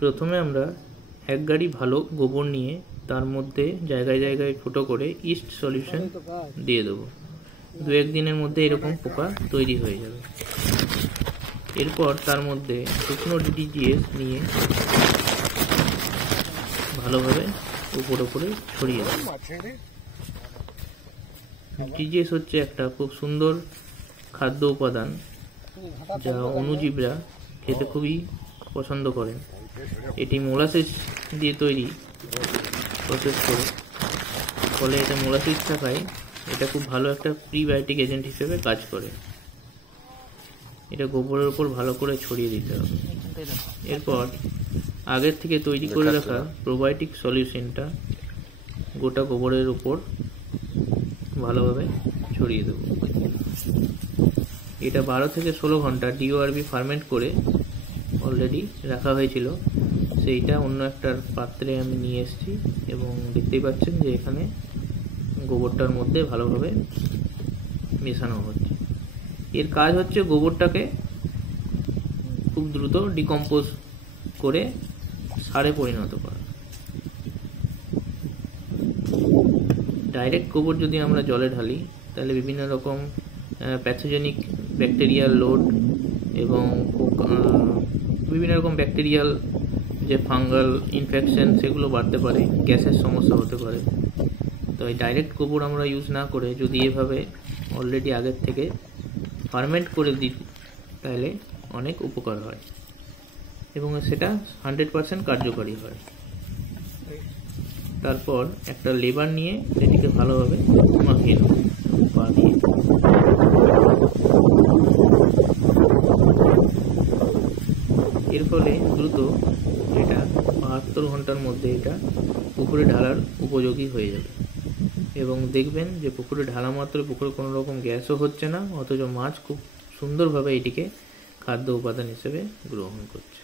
প্রথমে আমরা এক গাড়ি ভালো গোবর নিয়ে তার মধ্যে জায়গায় জায়গায় ফুটো করে ইস্ট সলিউশন দিয়ে দেবো। 2-1 দিনের মধ্যে এরকম পোকা তৈরি হয়ে যাবে। এরপর তার মধ্যে শুকনো ডিটিজিএস নিয়ে ভালোভাবে উপরে ছড়িয়ে দেবো। ডিটিজিএস হচ্ছে একটা খুব সুন্দর খাদ্য উপাদান যা অণুজীবরা খেতে খুবই পছন্দ করেন। এটি মোলাসিস দিয়ে তৈরি প্রসেস করে, ফলে এটা মোলাসিস থাকায় এটা খুব ভালো একটা প্রিবায়োটিক এজেন্ট হিসেবে কাজ করে। এটা গোবরের উপর ভালো করে ছড়িয়ে দিতে হবে। এরপর আগের থেকে তৈরি করে রাখা প্রোবায়োটিক সলিউশনটা গোটা গোবরের উপর ভালোভাবে ছড়িয়ে দেব। এটা 12 থেকে 16 ঘন্টা ডিওআরবি ফার্মেন্ট করে অলরেডি রাখা হয়েছিল, সেইটা অন্য একটা পাত্রে আমি নিয়ে এসেছি এবং দেখতেই পাচ্ছেন যে এখানে গোবরটার মধ্যে ভালোভাবে মেশানো হচ্ছে। এর কাজ হচ্ছে গোবরটাকে খুব দ্রুত ডিকম্পোজ করে সারে পরিণত করা। ডাইরেক্ট গোবর যদি আমরা জলে ঢালি তাহলে বিভিন্ন রকম প্যাথোজেনিক ব্যাকটেরিয়াল লোড এবং বিভিন্ন রকম ব্যাকটেরিয়াল যে ফাঙ্গাল ইনফেকশন সেগুলো বাড়তে পারে, গ্যাসের সমস্যা হতে পারে। তো এই ডাইরেক্ট গোবর আমরা ইউজ না করে যদি এভাবে অলরেডি আগের থেকে ফার্মেন্ট করে দিই তাহলে অনেক উপকার হয় এবং সেটা 100% কার্যকরী হয়। তারপর একটা লেবার নিয়ে সেটিকে ভালোভাবে মাখিয়ে নেব পা দিয়ে। এর ফলে দ্রুত এটা 72 ঘন্টার মধ্যে এটা পুকুরে ঢালার উপযোগী হয়ে যাবে এবং দেখবেন যে পুকুরে ঢালা মাত্র পুকুরে কোনো রকম গ্যাসও হচ্ছে না, অথচ মাছ খুব সুন্দরভাবে এটিকে খাদ্য উপাদান হিসেবে গ্রহণ করছে।